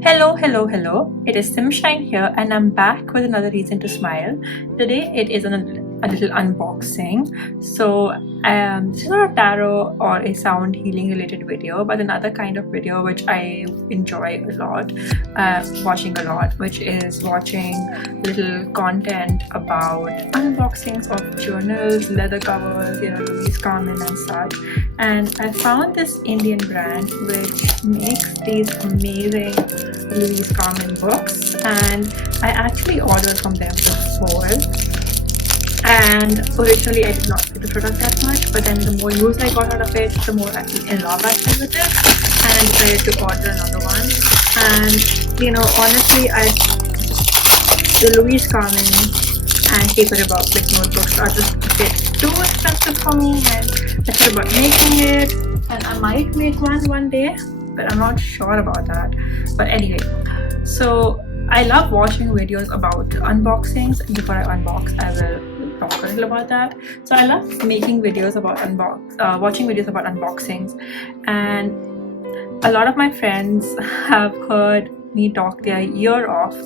Hello. It is Simshine here, and I'm back with another reason to smile. Today it is a little unboxing. So this is not a tarot or a sound healing related video, but another kind of video which I enjoy a lot, watching a lot, which is watching little content about unboxings of journals, leather covers, Louise Carmen and such. And I found this Indian brand which makes these amazing Louise Carmen books, and I actually ordered from them before. And originally I did not like the product that much, but then the more use I got out of it, the more I fell in love actually with it, and I decided to order another one. And honestly, the Louise Carmen and Paper Republic notebooks are just a bit too expensive for me, and I thought about making it, and I might make one day, but I'm not sure about that. But anyway, so I love watching videos about unboxings, and before I unbox I will talk a little about that. So I love making videos about watching videos about unboxings, and a lot of my friends have heard me talk their ear off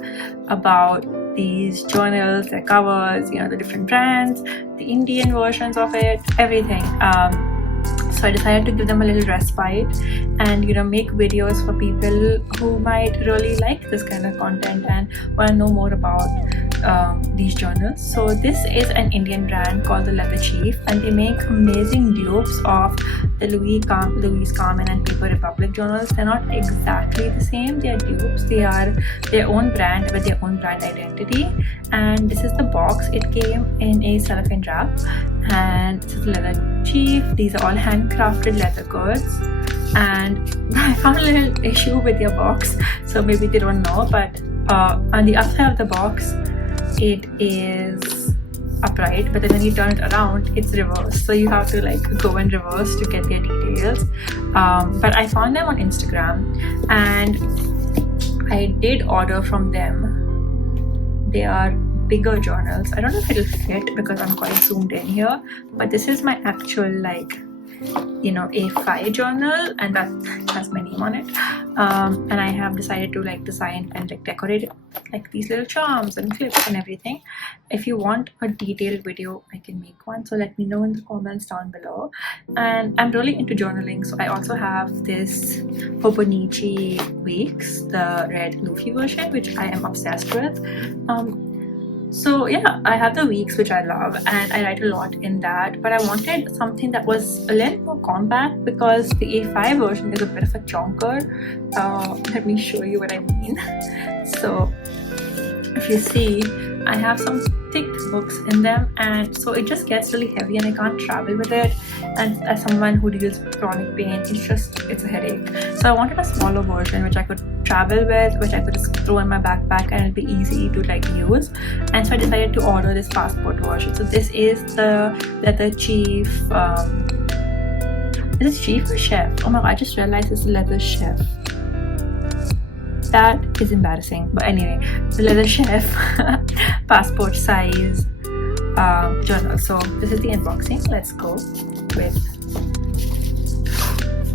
about these journals, their covers, the different brands, the Indian versions of it, everything. So I decided to give them a little respite and make videos for people who might really like this kind of content and want to know more about these journals. So this is an Indian brand called the Leather Chief, and they make amazing dupes of the Louise Carmen and Paper Republic journals. They're not exactly the same, they are dupes. They are their own brand with their own brand identity. And this is the box. It came in a cellophane wrap, and this is the Leather Chief. These are all handcrafted leather goods, and I found a little issue with their box, so maybe they don't know, but on the outside of the box it is upright, but then when you turn it around it's reversed, so you have to go in reverse to get their details. But I found them on Instagram and I did order from them. They are bigger journals. I don't know if it'll fit because I'm quite zoomed in here, but this is my actual A5 journal, and that has my name on it. And I have decided to design and decorate it like these little charms and clips and everything. If you want a detailed video, I can make one, so let me know in the comments down below. And I'm really into journaling, so I also have this Hobonichi Weeks, the red Luffy version, which I am obsessed with. So yeah, I have the Weeks, which I love, and I write a lot in that, but I wanted something that was a little more compact because the A5 version is a bit of a chonker. Let me show you what I mean. So if you see, I have some thick books in them, and so it just gets really heavy and I can't travel with it. And as someone who deals with chronic pain, it's a headache. So I wanted a smaller version which I could travel with, which I could just throw in my backpack and it'll be easy to use. And so I decided to order this passport version. So this is the Leather Chief. Is it Chief or Chef? Oh my god, I just realized it's the Leather Chef. That is embarrassing, but anyway, the Leather Chef passport size journal. So this is the unboxing. Let's go with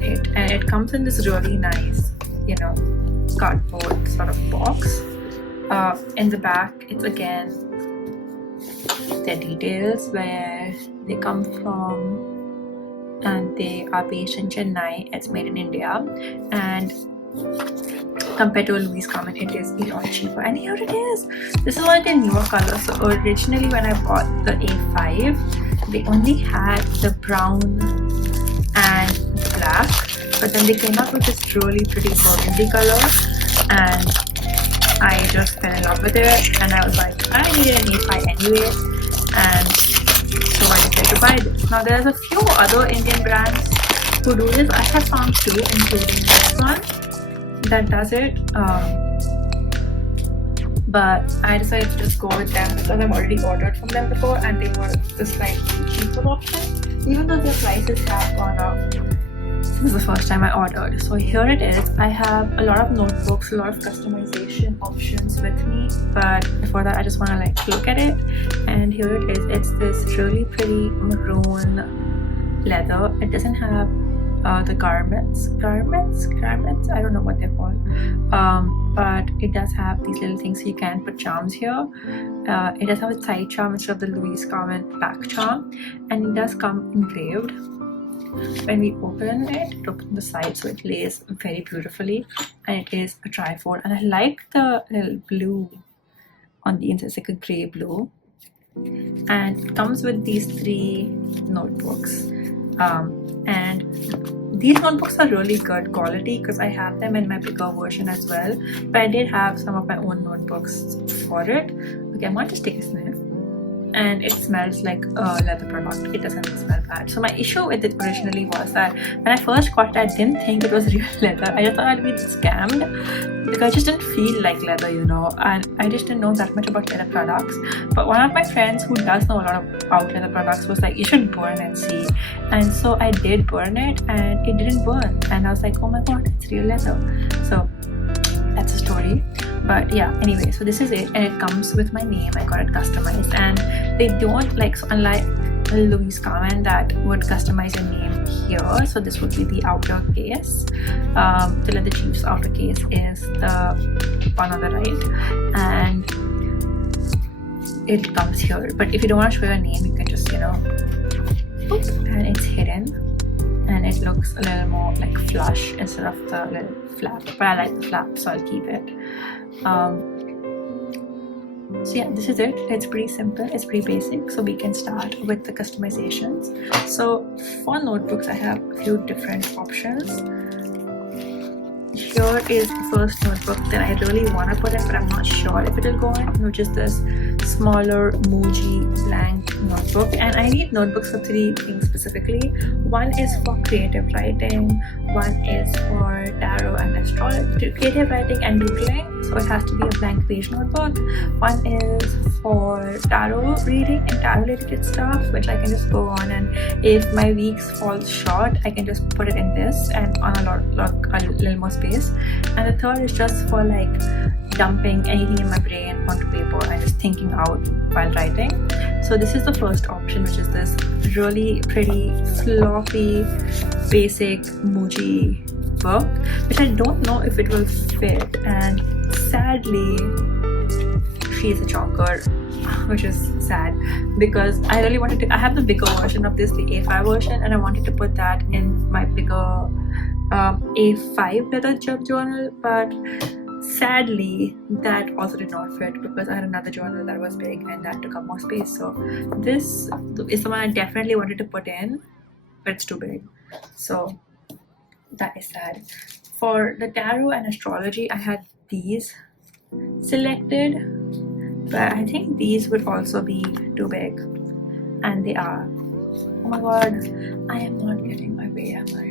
it, and it comes in this really nice cardboard sort of box. In the back it's again the details, where they come from, and they are based in Chennai. It's made in India, and compared to a Louise Carmen, it is a lot cheaper. And here it is. This is one of the newer colors. So originally when I bought the A5, they only had the brown and black, but then they came up with this really pretty burgundy color, and I just fell in love with it, and I was like, I need an A5 anyway, and so I decided to buy this. Now there's a few other Indian brands who do this. I have found two, including this one that does it, but I decided to just go with them because I've already ordered from them before and they were the slightly cheaper option, even though their prices have gone up since the first time I ordered. So here it is. I have a lot of notebooks, a lot of customization options with me, but before that I just want to look at it. And here it is. It's this really pretty maroon leather. It doesn't have the garments, I don't know what they're called, but it does have these little things so you can put charms here. It does have a side charm instead of the Louise Carmen back charm, and it does come engraved. When we open it, it opens the side so it lays very beautifully, and it is a trifold. And I like the little blue on the inside. It's like a grey blue, and it comes with these 3 notebooks, and these notebooks are really good quality because I have them in my bigger version as well, but I did have some of my own notebooks for it. Okay, I'm going to just take a sniff, and it smells like a leather product. It doesn't smell bad. So my issue with it originally was that when I first got it, I didn't think it was real leather. I just thought I'd be scammed because I just didn't feel like leather, you know, and I just didn't know that much about leather products. But one of my friends who does know a lot about leather products was like, you should burn and see. And so I did burn it, and it didn't burn, and I was like, oh my god, it's real leather. So that's a story. But yeah, anyway, so this is it, and it comes with my name. I got it customized, and they don't like, so unlike Louise Carmen that would customize your name here, so this would be the outer case. The Leather Chief's outer case is the one on the right, and it comes here. But if you don't want to show your name, you can just, you know, boop, and it's hidden, and it looks a little more like flush instead of the little flap. But I like the flap, so I'll keep it. So yeah, this is it. It's pretty simple, it's pretty basic, so we can start with the customizations. So for notebooks, I have a few different options. Here is the first notebook that I really want to put in, but I'm not sure if it will go in, which is this smaller Muji blank notebook. And I need notebooks for 3 things specifically. One is for creative writing, one is for tarot and astrology, creative writing and doodling, so it has to be a blank page notebook. One is for tarot reading and tarot related stuff, which I can just go on, and if my weeks fall short, I can just put it in this and on a little more space. And the third is just for like dumping anything in my brain onto paper and just thinking out while writing. So this is the first option, which is this really pretty floppy basic Muji book, which I don't know if it will fit, and sadly she is a choker, which is sad because I really wanted to, I have the bigger version of this, the A5 version, and I wanted to put that in my bigger A5 leather journal, but sadly that also did not fit because I had another journal that was big and that took up more space. So this is the one I definitely wanted to put in, but it's too big, so that is sad. For the tarot and astrology, I had these selected, but I think these would also be too big, and they are. Oh my god, I am not getting my way, am I?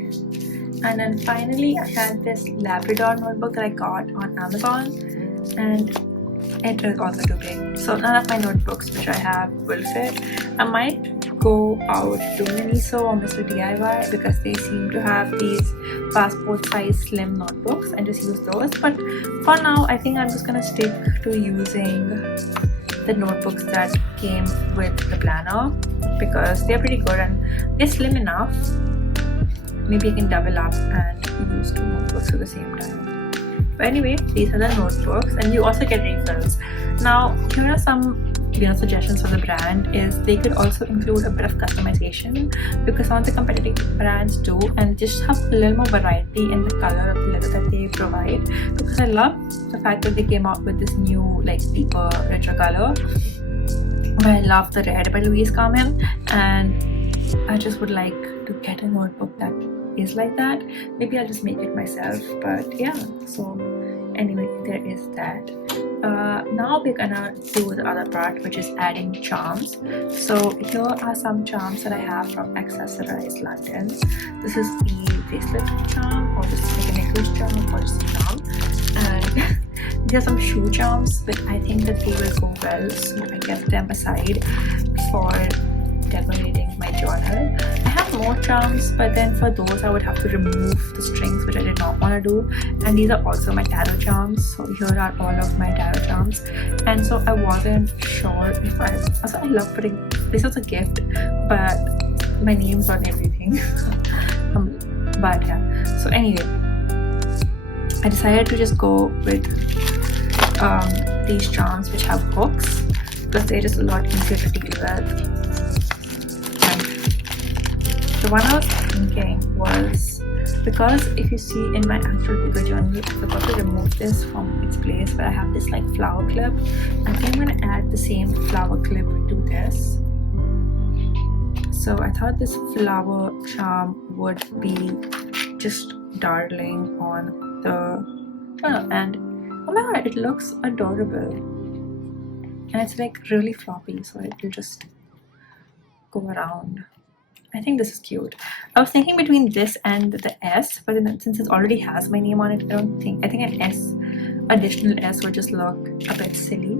And then finally I had this Labrador notebook that I got on Amazon, and it is also too big, so none of my notebooks which I have will fit. I might go out to Miniso or Mr. DIY because they seem to have these passport size slim notebooks, and just use those. But for now I think I'm just gonna stick to using the notebooks that came with the planner because they're pretty good and they're slim enough. Maybe I can double up and use 2 notebooks at the same time. But anyway, these are the notebooks, and you also get refills. Now here are some suggestions for the brand. Is they could also include a bit of customization because some of the competitive brands do, and just have a little more variety in the color of the leather that they provide, because I love the fact that they came out with this new like deeper, richer color. I love the red by Louise Carmen, and I just would like to get a notebook that is like that. Maybe I'll just make it myself, but yeah, so anyway, there is that. Now we're gonna do the other part, which is adding charms. So here are some charms that I have from Accessorize London. This is the bracelet charm, or just like a necklace charm, or just a charm, and there are some shoe charms, but I think that they will go well, so I kept them aside for decorating my journal. I have more charms, but then for those I would have to remove the strings, which I did not want to do. And these are also my tarot charms, so here are all of my tarot charms. And so I wasn't sure if I also, I love putting this as a gift, but my name's on everything. But yeah, so anyway, I decided to just go with these charms which have hooks because they're just a lot easier to deal with. And the one I was thinking was, because if you see in my actual bigger journal, I forgot to remove this from its place, but I have this like flower clip. I think I'm gonna add the same flower clip to this. So I thought this flower charm would be just darling on the journal, and oh my god, it looks adorable. And it's like really floppy, so it will just go around. I think this is cute. I was thinking between this and the S, but then since it already has my name on it, I think an S, additional S would just look a bit silly.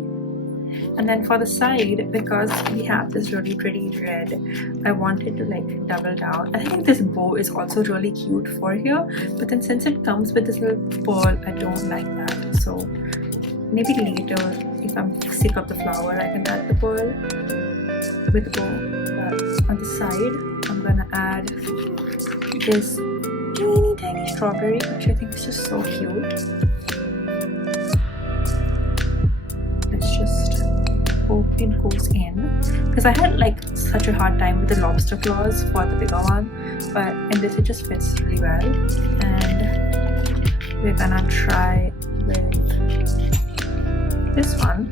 And then for the side, because we have this really pretty red, I wanted to like double down. I think this bow is also really cute for here, but then since it comes with this little pearl, I don't like that. So maybe later, if I'm sick of the flower, I can add the pearl with the bow. But on the side, I'm gonna add this teeny tiny strawberry, which I think is just so cute. Let's just hope it goes in, because I had like such a hard time with the lobster claws for the bigger one, but in this it just fits really well. And we're gonna try with this one.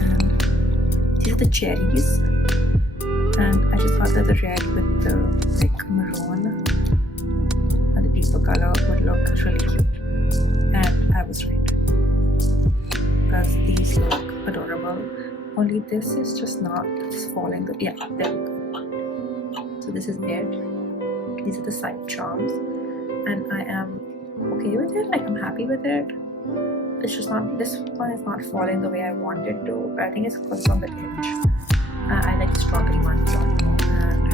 And these are the cherries, and I just thought that the red with the like maroon and the deeper color would look really cute, and I was right, because these look adorable. Only this is just not, it's falling. Yeah, there we go. So this is it. These are the side charms, and I am okay with it. Like, I'm happy with it. It's just not, this one is not falling the way I want it to, but I think it's because it's on the edge. I like the strawberry one a lot more, and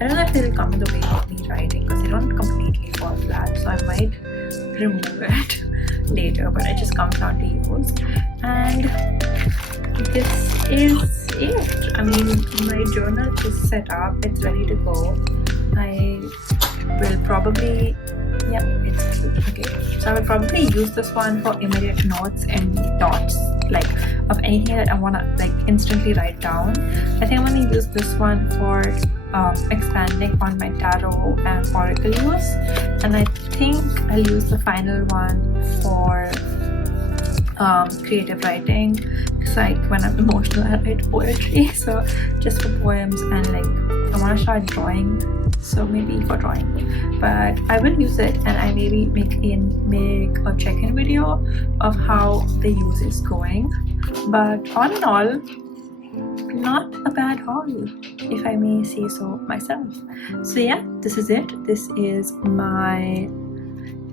I don't know if they will come in the way of me writing, because they don't completely fall flat, so I might remove it later, but it just comes down to use. And this is it. I mean, my journal is set up, it's ready to go. I will probably, yeah, it's cute. Okay, so I will probably use this one for immediate notes and thoughts, like of anything that I want to like instantly write down. I think I'm going to use this one for expanding on my tarot and oracle use, and I think I'll use the final one for creative writing, because like when I'm emotional I write poetry, so just for poems, and like I want to start drawing, so maybe for drawing. But I will use it, and I maybe make a check-in video of how the use is going. But all in all, not a bad haul, if I may say so myself. So yeah, this is it. This is my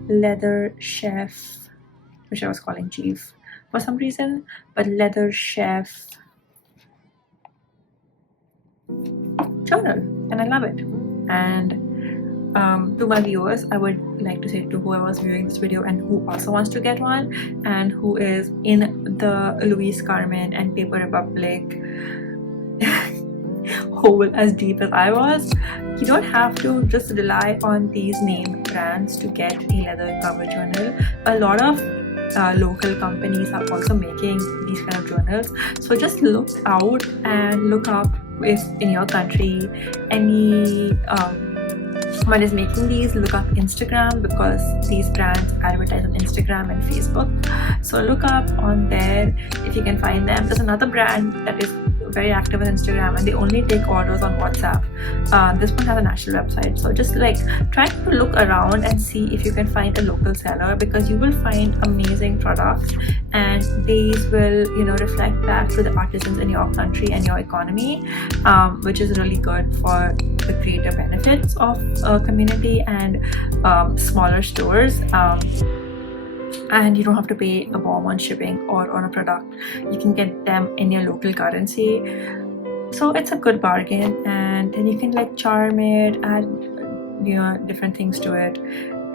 leather chef, which I was calling chief for some reason, but leather chef journal, and I love it. And to my viewers, I would like to say, to whoever was viewing this video and who also wants to get one, and who is in the Louise Carmen and Paper Republic hole as deep as I was, you don't have to just rely on these name brands to get a leather cover journal. A lot of local companies are also making these kind of journals, so just look out and look up if in your country any one is making these. Look up Instagram, because these brands advertise on Instagram and Facebook, so look up on there if you can find them. There's another brand that is very active on Instagram, and they only take orders on WhatsApp. This one has a national website, so just like try to look around and see if you can find a local seller, because you will find amazing products, and these will, you know, reflect back to the artisans in your country and your economy, which is really good for the creative benefits of a community and smaller stores. And you don't have to pay a bomb on shipping or on a product. You can get them in your local currency, so it's a good bargain. And then you can like charm it, add, you know, different things to it,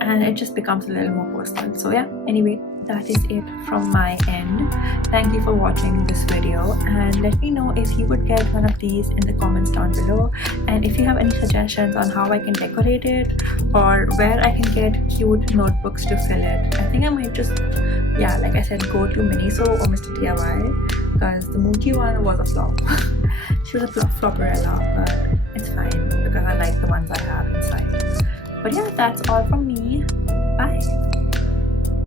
and it just becomes a little more personal. So yeah, anyway, that is it from my end. Thank you for watching this video, and let me know if you would get one of these in the comments down below, and if you have any suggestions on how I can decorate it or where I can get cute notebooks to fill it. I think I might just, yeah, like I said, go to Miniso or Mr. DIY, because the Mookie one was a flop. She was a flopperella, but it's fine because I like the ones I have inside. But yeah, that's all from me. Bye.